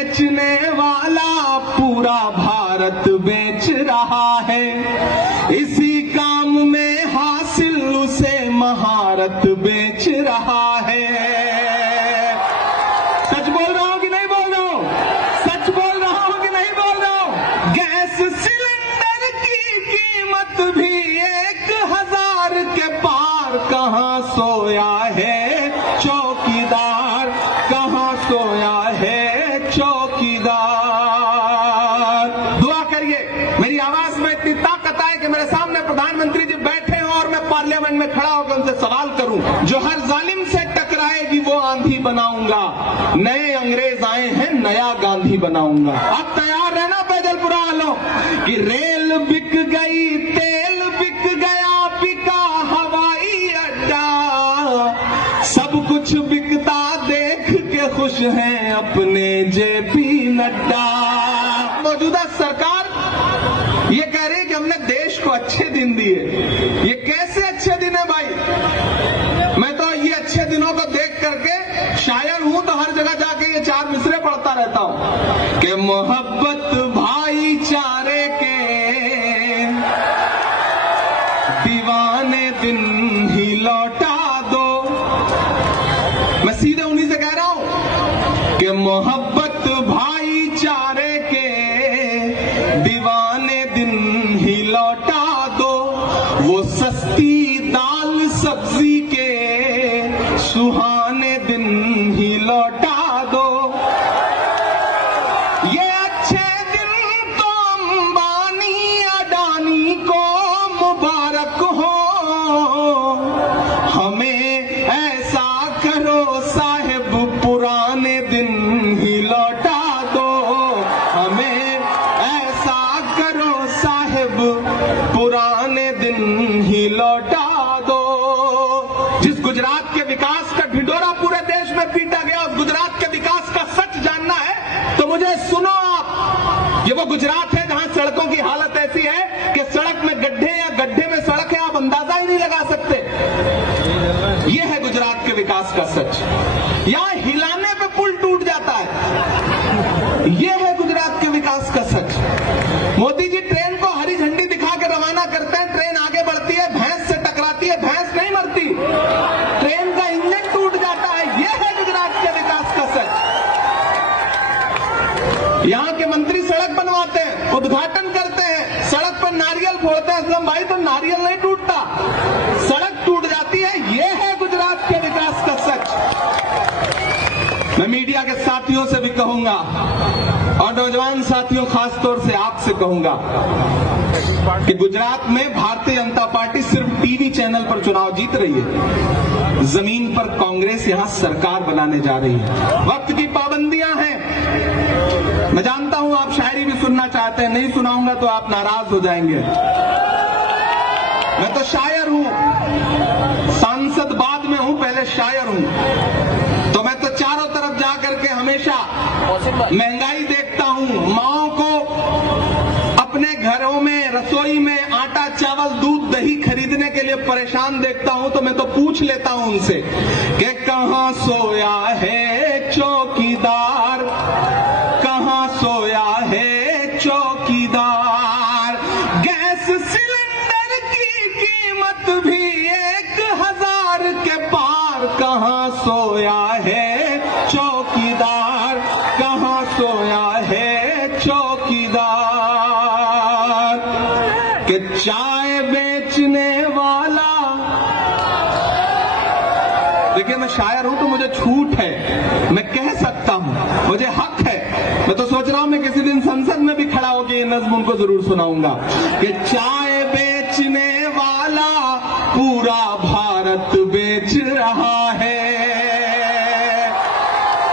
बेचने वाला पूरा भारत बेच रहा है। इसी काम में हासिल उसे महारत बेच रहा है। सच बोल रहा हूं कि नहीं बोल रहा हूं? सच बोल रहा हूं कि नहीं बोल रहा हूं? गैस सिलेंडर की कीमत भी 1000 के पार। कहां सोया है चौकीदार, कहां सोया है चौकीदार। दुआ करिए, मेरी आवाज में इतनी ताकत आए कि मेरे सामने प्रधानमंत्री जी बैठे हों और मैं पार्लियामेंट में खड़ा होकर उनसे सवाल करूं। जो हर जालिम से टकराएगी वो आंधी बनाऊंगा। नए अंग्रेज आए हैं, नया गांधी बनाऊंगा। अब तैयार रहना पैदलपुरा वालों कि रेल बिक गई, तेल बिक गया, बिका हवाई अड्डा। सब कुछ बिकता देख के खुश हैं अपने जेपी नड्डा। मौजूदा सरकार ये कह रही है कि हमने देश को अच्छे दिन दिए। ये कैसे अच्छे दिन है भाई? मैं तो ये अच्छे दिनों को देख करके शायर हूं तो हर जगह जाके ये 4 मिसरे पढ़ता रहता हूं कि मोहब्बत भाईचारे के दीवाने दिन ही लौटा दो। मैं सीधे उन्हीं से कह रहा हूं कि मोहब्बत भाईचारे के दीवाने दिन ही लौटा दो। वो सस्ती दाल सब्जी के सुहाने दिन ही लौटा दो। ये अच्छे दिन तो अंबानी अडानी को मुबारक हो। हमें ऐसा करो साहिब पुराने दिन ही लौटा दो। हमें ऐसा करो साहिब पुराने दिन ही लौटा दो। जिस गुजरात के विकास का ढिंढोरा पूरे देश में पीटा गया, उस गुजरात के विकास का सच जानना है तो मुझे सुनो आप। ये वो गुजरात है जहां सड़कों की हालत ऐसी है कि सड़क में गड्ढे या गड्ढे में सड़क है, आप अंदाजा ही नहीं लगा सकते। ये है गुजरात के विकास का सच। यहां हिलाने पे पुल टूट जाता है। ये है गुजरात के विकास का सच। मोदी जी ट्रेन को हरी झंडी दिखा के रवाना करते हैं, ट्रेन आगे बढ़ती है, भैंस से टकराती है, भैंस नहीं मरती, ट्रेन का इंजन टूट जाता है। यह है गुजरात के विकास का सच। यहां के मंत्री सड़क बनवाते हैं, उद्घाटन करते हैं, सड़क पर नारियल फोड़ते हैं। असलम भाई, तो नारियल नहीं टूटता, सड़क टूट जाती है। यह है गुजरात के विकास का सच। मैं मीडिया के साथियों से भी कहूंगा और नौजवान साथियों खासतौर से आपसे कहूंगा कि गुजरात में भारतीय जनता पार्टी सिर्फ टीवी चैनल पर चुनाव जीत रही है। जमीन पर कांग्रेस यहां सरकार बनाने जा रही है। वक्त की पाबंदियां हैं। मैं जानता हूं आप शायरी भी सुनना चाहते हैं, नहीं सुनाऊंगा तो आप नाराज हो जाएंगे। मैं तो शायर हूं, सांसद बाद में हूं, पहले शायर हूं। तो मैं तो चारों तरफ जाकर के हमेशा महंगाई देखता हूं, माओं को अपने घरों में रसोई में आटा चावल दूध दही खरीदने के लिए परेशान देखता हूं। तो मैं तो पूछ लेता हूं उनसे कि कहां सोया है चौकीदार, कहां सोया है चौकीदार। गैस सिलेंडर की कीमत भी 1000 के पार। कहां सोया है चौकीदार, कहां सोया है चौकीदार। कि चाय बेचने वाला, देखिए मैं शायर हूं तो मुझे छूट है, मैं कह सकता हूं, मुझे हक है। मैं तो सोच रहा हूं मैं किसी दिन संसद में भी खड़ा होकर ये नज्म उनको जरूर सुनाऊंगा कि चाय बेचने वाला पूरा भारत बेच रहा है।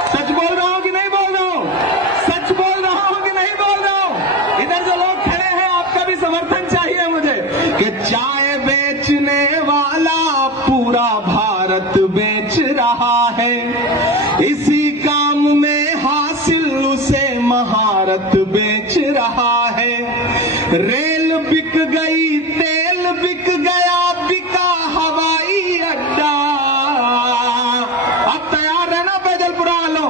सच बोल रहा हूं कि नहीं बोल रहा हूं? सच बोल रहा हूं कि नहीं बोल रहा हूं? इधर जो लोग खड़े हैं आपका भी समर्थन चाहिए मुझे कि चाय बेचने वाला पूरा भारत बेच रहा है। इसी काम में हासिल उसे महारत बेच रहा है। रेल बिक गई, तेल बिक गया, बिका हवाई अड्डा। अब तैयार रहना पैदलपुरा वालों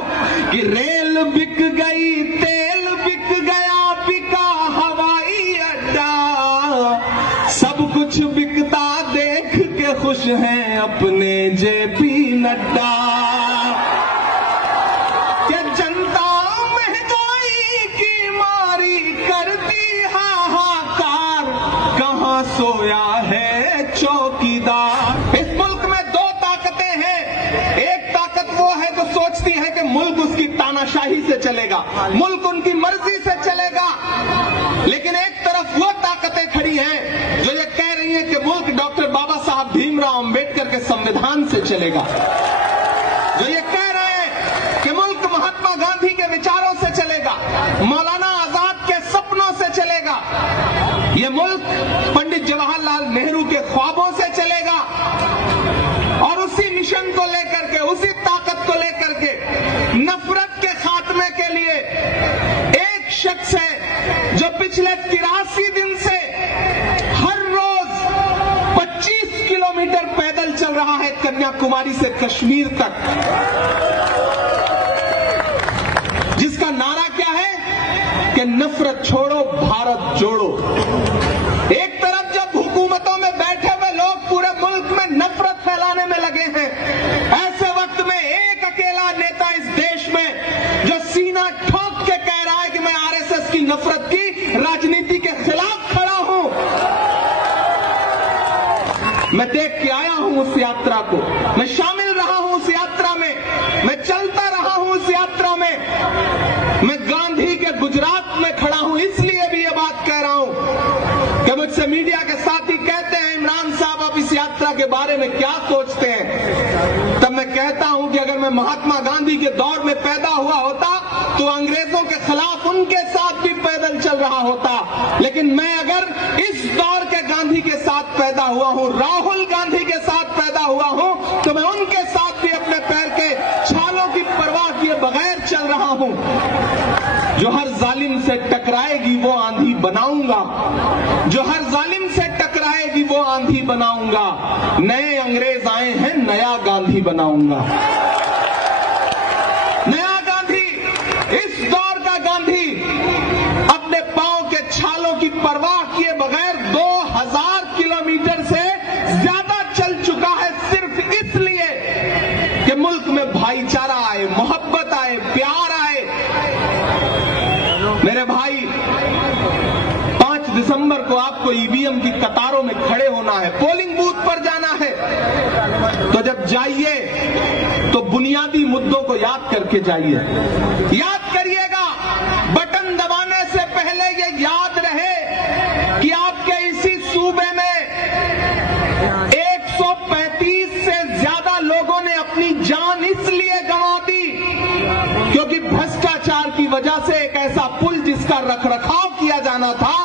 कि रेल दिल बिक गई, तेल बिक गया, बिका हवाई अड्डा, सब कुछ बिकता देख के खुश हैं अपने जेपी नड्डा। कि जनता महंगाई की मारी करती हाहाकार, कहां सोया है चौकीदार। इस मुल्क में दो ताकतें हैं। एक ताकत वो है जो सोचती है कि मुल्क उसकी तानाशाही से चलेगा, मुल्क उनकी मर्जी से चलेगा। लेकिन एक तरफ वो ताकतें खड़ी हैं जो ये कह रही हैं कि मुल्क डॉक्टर बाबा साहब भीमराव अंबेडकर के संविधान से चलेगा, जो ये कह रहे हैं कि मुल्क महात्मा गांधी के विचारों से चलेगा, मौलाना आजाद के सपनों से चलेगा, ये मुल्क पंडित जवाहरलाल नेहरू के ख्वाबों से चलेगा। और उसी मिशन को लेकर के, उसी ताकत को लेकर के, नफरत के खात्मे के लिए एक शख्स है जो पिछले 83 दिन से हर रोज 25 किलोमीटर पैदल चल रहा है कन्याकुमारी से कश्मीर तक, जिसका नारा क्या है कि नफरत छोड़ो भारत जोड़ो। एक तरफ जब हुकूमतों में बैठे हुए लोग पूरे मुल्क में नफरत फैलाने में लगे हैं, ऐसे वक्त में एक अकेला नेता इस देश में जो सीना ठोक के कह रहा है कि मैं आरएसएस की नफरत की राजनीति के खिलाफ खड़ा हूं। मैं देख के आया हूं उस यात्रा को, मैं शामिल रहा हूं उस यात्रा में, मैं चलता रहा हूं उस यात्रा में, मैं गांधी के गुजरात में खड़ा हूं। इसलिए भी ये बात कह रहा हूं कि मुझसे मीडिया के साथी कहते हैं इमरान साहब आप इस यात्रा के बारे में क्या सोचते हैं, तब मैं कहता हूं कि अगर मैं महात्मा गांधी के दौर में पैदा हुआ होता तो अंग्रेजों के खिलाफ उनके साथ भी पैदल चल रहा होता। लेकिन मैं अगर इस दौर के गांधी के साथ पैदा हुआ हूं, राहुल गांधी के साथ पैदा हुआ हूं, तो मैं उनके साथ भी अपने पैर के छालों की परवाह किए बगैर चल रहा हूं। जो हर जालिम से टकराएगी वो आंधी बनाऊंगा, जो हर जालिम से टकराएगी वो आंधी बनाऊंगा। नए अंग्रेज आए हैं, नया गांधी बनाऊंगा। नया गांधी, इस दौर का गांधी अपने पांव के छालों की परवाह किए बगैर 2000 किलोमीटर से ज्यादा चल चुका है, सिर्फ इसलिए कि मुल्क में भाईचारा आए, मोहब्बत आए, प्यार आए। मेरे भाई, 5 दिसंबर को आपको ईवीएम की कतारों में खड़े होना है, पोलिंग बूथ पर जाना है। तो जब जाइए तो बुनियादी मुद्दों को याद करके जाइए। याद करिएगा, बटन दबाने से पहले ये याद रहे कि आपके इसी सूबे में 135 से ज्यादा लोगों ने अपनी जान इसलिए गंवा दी क्योंकि भ्रष्टाचार की वजह से एक ऐसा पुल जिसका रखरखाव किया जाना था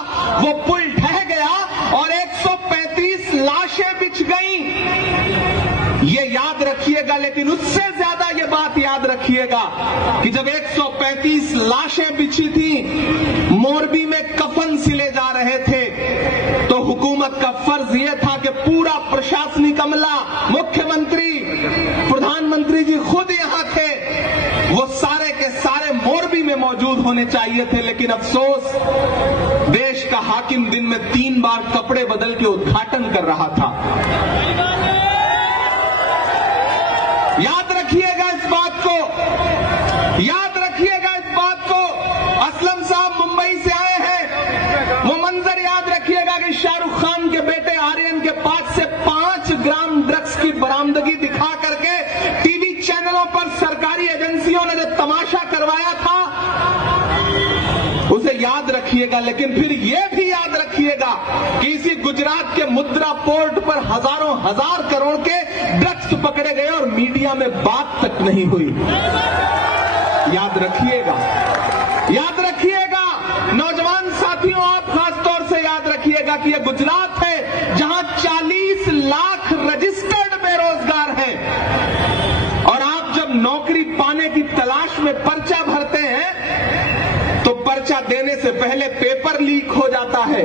वो पुल ढह गया और 135 लाशें बिछ गईं। ये याद रखिएगा, लेकिन उससे ज्यादा ये बात याद रखिएगा कि जब 135 लाशें बिछी थी, मोरबी में कफन सिले जा रहे थे, तो हुकूमत का फर्ज यह था कि पूरा प्रशासनिक अमला, मुख्यमंत्री, प्रधानमंत्री जी खुद यहां थे, वो सारे के सारे मोरबी में मौजूद होने चाहिए थे। लेकिन अफसोस, देश का हाकिम दिन में 3 बार कपड़े बदल के उद्घाटन कर रहा था। याद रखिएगा इस बात को, याद रखिएगा इस बात को। असलम साहब मुंबई से आए हैं, वो मंजर याद रखिएगा कि शाहरुख खान के बेटे आर्यन के पास से 5 ग्राम ड्रग्स की बरामदगी दिखा करके टीवी चैनलों पर सरकारी एजेंसियों ने जो तमाशा करवाया था, उसे याद रखिएगा। लेकिन फिर यह भी याद रखिएगा कि इसी गुजरात के मुद्रा पोर्ट पर हजारों हजार करोड़ के ड्रग्स पकड़े गए और मीडिया में बात तक नहीं हुई। याद रखिएगा, याद रखिएगा। नौजवान साथियों, आप खासतौर से याद रखिएगा कि यह गुजरात है जहां 40 लाख रजिस्टर्ड बेरोजगार हैं, और आप जब नौकरी पाने की तलाश में पर्चा भरते हैं तो पर्चा देने से पहले पेपर लीक हो जाता है,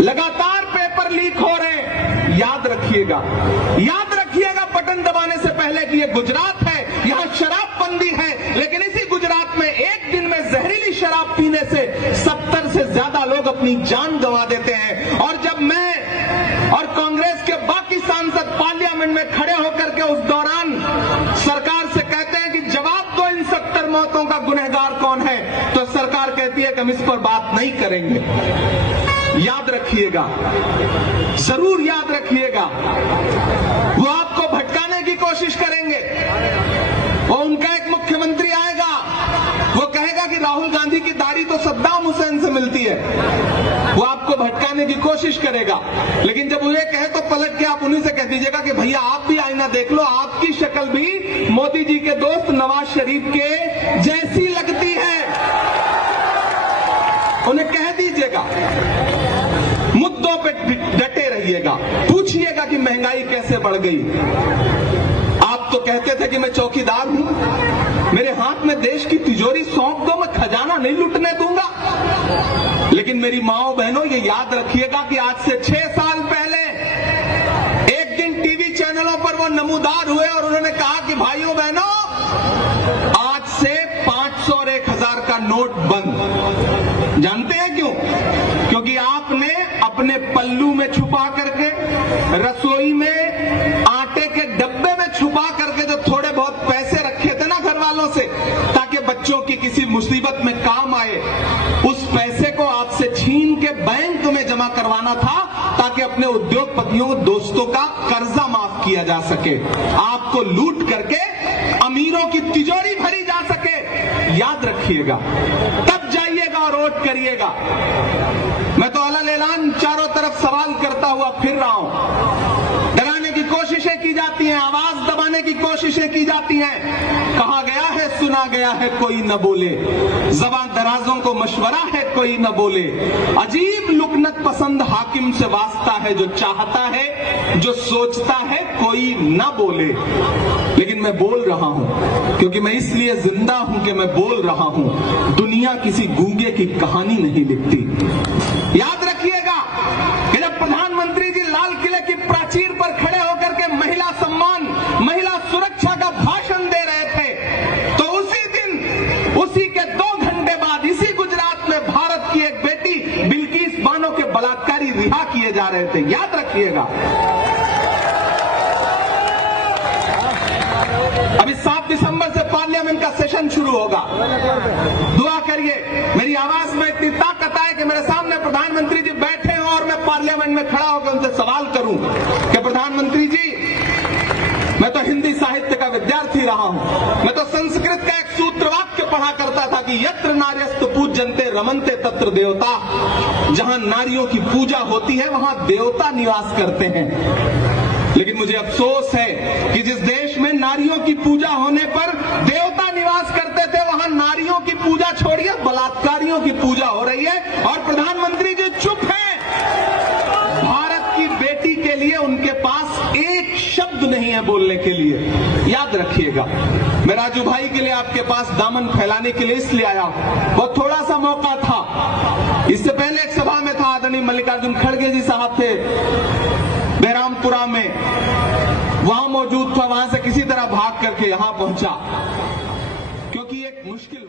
लगातार पेपर लीक हो रहे हैं। याद रखिएगा, याद रखिएगा बटन दबाने से पहले कि यह गुजरात है, यहां शराबबंदी है, लेकिन इसी अपनी जान गंवा देते हैं। और जब मैं और कांग्रेस के बाकी सांसद पार्लियामेंट में खड़े होकर के उस दौरान सरकार से कहते हैं कि जवाब दो इन 70 मौतों का गुनहगार कौन है, तो सरकार कहती है कि हम इस पर बात नहीं करेंगे। याद रखिएगा, जरूर याद रखिएगा, वो आपको भटकाने की कोशिश करेंगे। वो उनका एक मुख्यमंत्री आएगा, वो कहेगा कि राहुल गांधी की दाढ़ी तो सद्दाम हुसैन से मिलती है, वो आपको भटकाने की कोशिश करेगा। लेकिन जब उन्हें कहे तो पलट के आप उन्हीं से कह दीजिएगा कि भैया आप भी आईना देख लो, आपकी शक्ल भी मोदी जी के दोस्त नवाज शरीफ के जैसी लगती है। उन्हें कह दीजिएगा, मुद्दों पे डटे रहिएगा, पूछिएगा कि महंगाई कैसे बढ़ गई। आप तो कहते थे कि मैं चौकीदार हूं, मेरे हाथ में देश की तिजोरी सौंप दो, मैं खजाना नहीं लूटने दूंगा। लेकिन मेरी माओ बहनों, ये याद रखिएगा कि आज से 6 साल पहले एक दिन टीवी चैनलों पर वो नमूदार हुए और उन्होंने कहा कि भाइयों बहनों, आज से 500 और 1000 का नोट बंद। जानते हैं क्यों? क्योंकि आपने अपने पल्लू में छुपा करके, रसोई में आटे के डब्बे में छुपा करके जो थोड़े बहुत पैसे रखे थे ना घर वालों से, ताकि बच्चों की किसी मुसीबत में काम आए, उस पैसे को आपसे छीन के बैंक में जमा करवाना था, ताकि अपने उद्योगपतियों दोस्तों का कर्जा माफ किया जा सके, आपको लूट करके अमीरों की तिजोरी भरी जा सके। याद रखिएगा, तब जाइएगा और वोट करिएगा। मैं तो अलग ऐलान चारों तरफ सवाल करता हुआ फिर रहा हूं। डराने की कोशिशें की जाती हैं, आवाज दबाने की कोशिशें की जाती हैं। कहा गया है, सुना गया है, कोई न बोले, ज़बान दराजों को मशवरा है, कोई न बोले। अजीब लुकनत पसंद हाकिम से वास्ता है, जो चाहता है, जो सोचता है, कोई न बोले। लेकिन मैं बोल रहा हूं, क्योंकि मैं इसलिए जिंदा हूं कि मैं बोल रहा हूं। दुनिया किसी गूंगे की कहानी नहीं लिखती। याद रखिएगा कि जब प्रधानमंत्री जी लाल किले की प्राचीर पर खड़े होकर के महिला सम्मान, महिला सुरक्षा का भाषण दे रहे थे, तो उसी दिन, उसी के 2 घंटे बाद, इसी गुजरात में भारत की एक बेटी बिल्किस बानो के बलात्कारी रिहा किए जा रहे थे। याद रखिएगा। अभी 7 दिसंबर से पार्लियामेंट का सेशन शुरू होगा। दुआ करिए, मेरी आवाज में इतनी ताकत आए कि मेरे सामने प्रधानमंत्री जी बैठे हों और मैं पार्लियामेंट में खड़ा होकर उनसे सवाल करूं कि प्रधानमंत्री जी, मैं तो हिंदी साहित्य का विद्यार्थी रहा हूं, मैं तो संस्कृत का एक सूत्र वाक्य पढ़ा करता था कि यत्र नार्यस्तु पूज्यन्ते रमन्ते तत्र देवता। जहां नारियों की पूजा होती है, वहां देवता निवास करते हैं। लेकिन मुझे अफसोस है कि जिस देश में नारियों की पूजा होने पर देवता निवास करते थे, वहां नारियों की पूजा छोड़िए, बलात्कारियों की पूजा हो रही है। और प्रधानमंत्री जी चुप हैं। भारत की बेटी के लिए उनके पास एक शब्द नहीं है बोलने के लिए। याद रखिएगा। मैं राजू भाई के लिए आपके पास दामन फैलाने के लिए इसलिए आया, बहुत थोड़ा सा मौका था। इससे पहले एक सभा में था, आदरणीय मल्लिकार्जुन खड़गे जी साहब थे बहरामपुरा में, वहां मौजूद था, वहां से किसी तरह भाग करके यहां पहुंचा, क्योंकि एक मुश्किल